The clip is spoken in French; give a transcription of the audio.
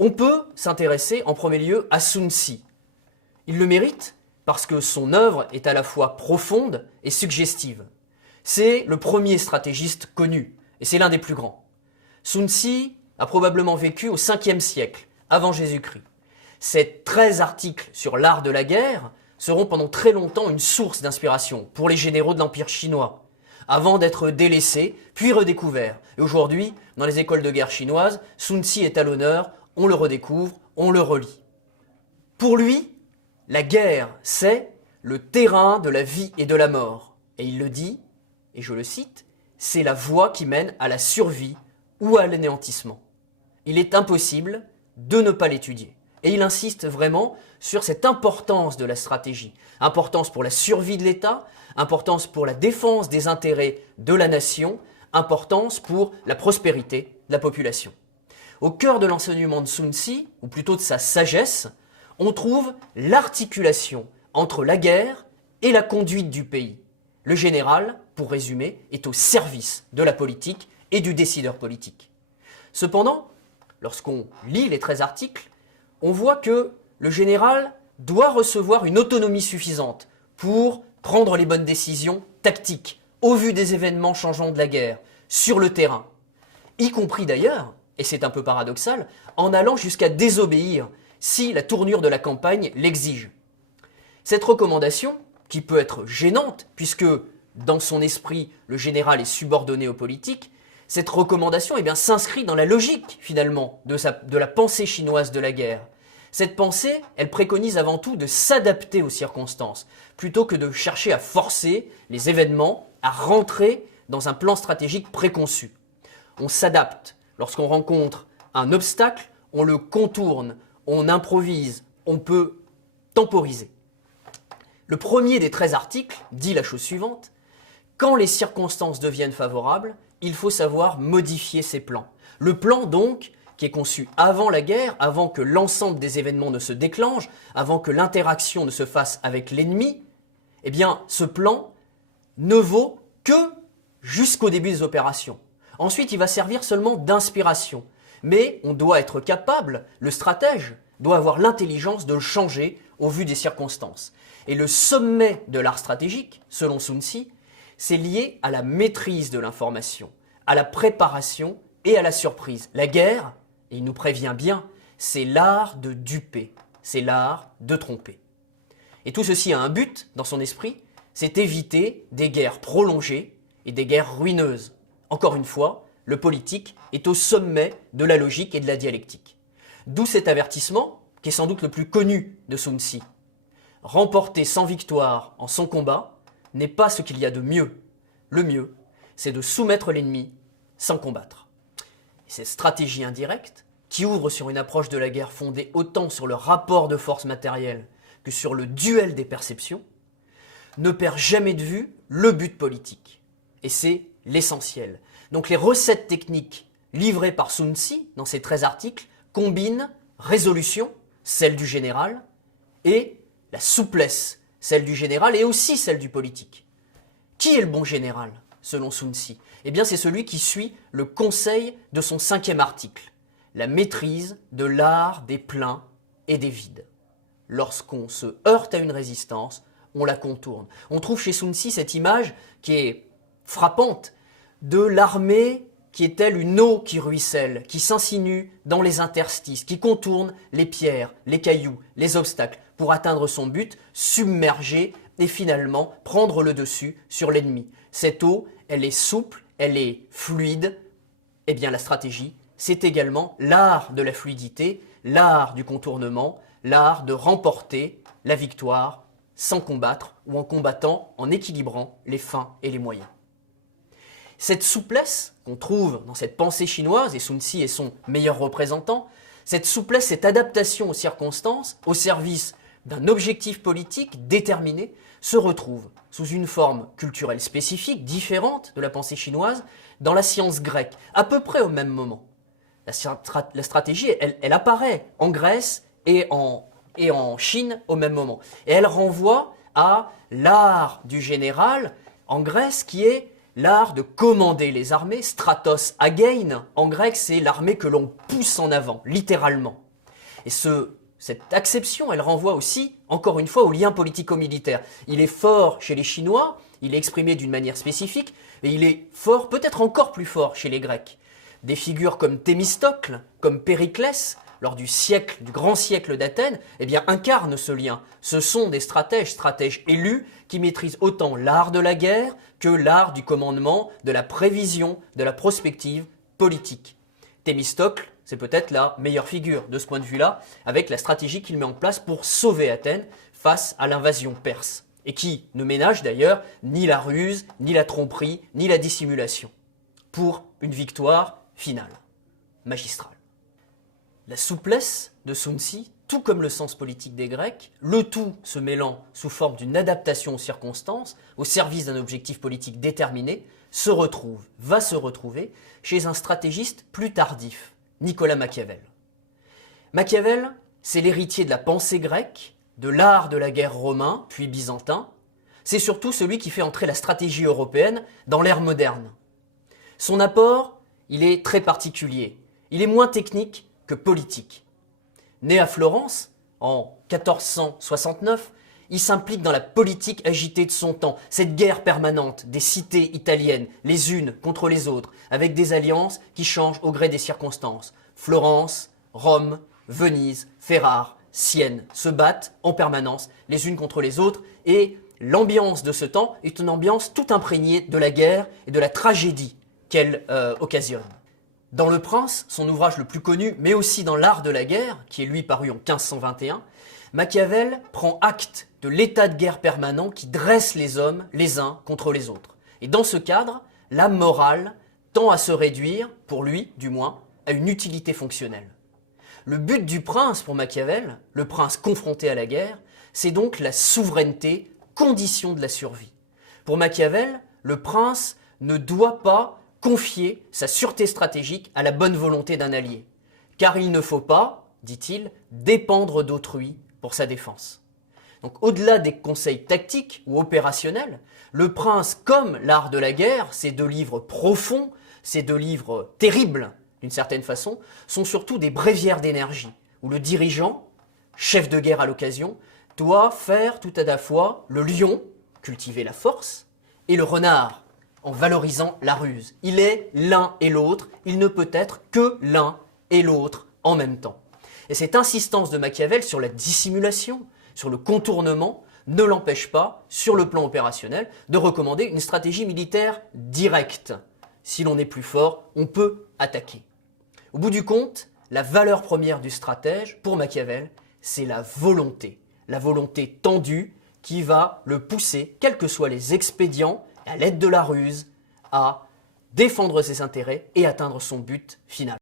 On peut s'intéresser en premier lieu à Sun Tzu. Il le mérite parce que son œuvre est à la fois profonde et suggestive. C'est le premier stratégiste connu, et c'est l'un des plus grands. Sun Tzu a probablement vécu au 5e siècle, avant Jésus-Christ. Ses 13 articles sur l'art de la guerre seront pendant très longtemps une source d'inspiration pour les généraux de l'Empire chinois, avant d'être délaissés, puis redécouverts. Et aujourd'hui, dans les écoles de guerre chinoises, Sun Tzu est à l'honneur, on le redécouvre, on le relit. Pour lui, la guerre, c'est le terrain de la vie et de la mort. Et il le dit, et je le cite, c'est la voie qui mène à la survie ou à l'anéantissement. Il est impossible de ne pas l'étudier. Et il insiste vraiment sur cette importance de la stratégie. Importance pour la survie de l'État, importance pour la défense des intérêts de la nation, importance pour la prospérité de la population. Au cœur de l'enseignement de Sun Tzu, ou plutôt de sa sagesse, on trouve l'articulation entre la guerre et la conduite du pays. Le général, pour résumer, est au service de la politique et du décideur politique. Cependant, lorsqu'on lit les 13 articles, on voit que le général doit recevoir une autonomie suffisante pour prendre les bonnes décisions tactiques au vu des événements changeants de la guerre, sur le terrain, y compris d'ailleurs, et c'est un peu paradoxal, en allant jusqu'à désobéir si la tournure de la campagne l'exige. Cette recommandation, qui peut être gênante, puisque dans son esprit, le général est subordonné aux politiques, cette recommandation s'inscrit dans la logique, finalement, de la pensée chinoise de la guerre. Cette pensée, elle préconise avant tout de s'adapter aux circonstances, plutôt que de chercher à forcer les événements à rentrer dans un plan stratégique préconçu. On s'adapte. Lorsqu'on rencontre un obstacle, on le contourne, on improvise, on peut temporiser. Le premier des 13 articles dit la chose suivante: quand les circonstances deviennent favorables, il faut savoir modifier ses plans. Le plan donc, qui est conçu avant la guerre, avant que l'ensemble des événements ne se déclenche, avant que l'interaction ne se fasse avec l'ennemi, ce plan ne vaut que jusqu'au début des opérations. Ensuite, il va servir seulement d'inspiration. Mais on doit être capable, le stratège doit avoir l'intelligence de le changer au vu des circonstances. Et le sommet de l'art stratégique, selon Sun Tzu, c'est lié à la maîtrise de l'information, à la préparation et à la surprise. La guerre, et il nous prévient bien, c'est l'art de duper, c'est l'art de tromper. Et tout ceci a un but dans son esprit, c'est éviter des guerres prolongées et des guerres ruineuses. Encore une fois, le politique est au sommet de la logique et de la dialectique. D'où cet avertissement, qui est sans doute le plus connu de Sun Tzu. Remporter sans victoire en son combat n'est pas ce qu'il y a de mieux. Le mieux, c'est de soumettre l'ennemi sans combattre. Et cette stratégie indirecte, qui ouvre sur une approche de la guerre fondée autant sur le rapport de force matérielle que sur le duel des perceptions, ne perd jamais de vue le but politique. Et c'est l'essentiel. Donc les recettes techniques livrées par Sun Tzu dans ces 13 articles combinent résolution, celle du général, et la souplesse, celle du général et aussi celle du politique. Qui est le bon général, selon Sun Tzu? C'est celui qui suit le conseil de son 5e article, la maîtrise de l'art des pleins et des vides. Lorsqu'on se heurte à une résistance, on la contourne. On trouve chez Sun Tzu cette image qui est frappante de l'armée qui est telle une eau qui ruisselle, qui s'insinue dans les interstices, qui contourne les pierres, les cailloux, les obstacles, pour atteindre son but, submerger et finalement prendre le dessus sur l'ennemi. Cette eau, elle est souple, elle est fluide. La stratégie, c'est également l'art de la fluidité, l'art du contournement, l'art de remporter la victoire sans combattre ou en combattant, en équilibrant les fins et les moyens. Cette souplesse qu'on trouve dans cette pensée chinoise, et Sun Tzu est son meilleur représentant, cette souplesse, cette adaptation aux circonstances, au service d'un objectif politique déterminé, se retrouve sous une forme culturelle spécifique, différente de la pensée chinoise, dans la science grecque, à peu près au même moment. La stratégie, elle apparaît en Grèce et en Chine au même moment. Et elle renvoie à l'art du général en Grèce qui est l'art de commander les armées, stratos agein, en grec c'est l'armée que l'on pousse en avant, littéralement. Et cette acception, elle renvoie aussi, encore une fois, au lien politico-militaire. Il est fort chez les Chinois, il est exprimé d'une manière spécifique, et il est fort, peut-être encore plus fort chez les Grecs. Des figures comme Thémistocle, comme Périclès, lors du grand siècle d'Athènes, eh bien, incarnent ce lien. Ce sont des stratèges élus qui maîtrisent autant l'art de la guerre que l'art du commandement, de la prévision, de la prospective politique. Thémistocle, c'est peut-être la meilleure figure de ce point de vue-là, avec la stratégie qu'il met en place pour sauver Athènes face à l'invasion perse, et qui ne ménage d'ailleurs ni la ruse, ni la tromperie, ni la dissimulation, pour une victoire finale, magistrale. La souplesse de Sun Tzu, tout comme le sens politique des Grecs, le tout se mêlant sous forme d'une adaptation aux circonstances, au service d'un objectif politique déterminé, va se retrouver chez un stratégiste plus tardif, Nicolas Machiavel. Machiavel, c'est l'héritier de la pensée grecque, de l'art de la guerre romain, puis byzantin. C'est surtout celui qui fait entrer la stratégie européenne dans l'ère moderne. Son apport, il est très particulier. Il est moins technique que politique. Né à Florence en 1469, il s'implique dans la politique agitée de son temps, cette guerre permanente des cités italiennes, les unes contre les autres, avec des alliances qui changent au gré des circonstances. Florence, Rome, Venise, Ferrare, Sienne se battent en permanence les unes contre les autres, et l'ambiance de ce temps est une ambiance tout imprégnée de la guerre et de la tragédie qu'elle occasionne. Dans Le Prince, son ouvrage le plus connu, mais aussi dans L'Art de la guerre, qui est lui paru en 1521, Machiavel prend acte de l'état de guerre permanent qui dresse les hommes les uns contre les autres. Et dans ce cadre, la morale tend à se réduire, pour lui du moins, à une utilité fonctionnelle. Le but du prince pour Machiavel, le prince confronté à la guerre, c'est donc la souveraineté, condition de la survie. Pour Machiavel, le prince ne doit pas confier sa sûreté stratégique à la bonne volonté d'un allié. Car il ne faut pas, dit-il, dépendre d'autrui pour sa défense. Donc au-delà des conseils tactiques ou opérationnels, le prince, comme l'art de la guerre, ces deux livres profonds, ces deux livres terribles d'une certaine façon, sont surtout des bréviaires d'énergie, où le dirigeant, chef de guerre à l'occasion, doit faire tout à la fois le lion, cultiver la force, et le renard, en valorisant la ruse. Il est l'un et l'autre, il ne peut être que l'un et l'autre en même temps. Et cette insistance de Machiavel sur la dissimulation, sur le contournement, ne l'empêche pas, sur le plan opérationnel, de recommander une stratégie militaire directe. Si l'on est plus fort, on peut attaquer. Au bout du compte, la valeur première du stratège, pour Machiavel, c'est la volonté tendue qui va le pousser, quels que soient les expédients, à l'aide de la ruse, à défendre ses intérêts et atteindre son but final.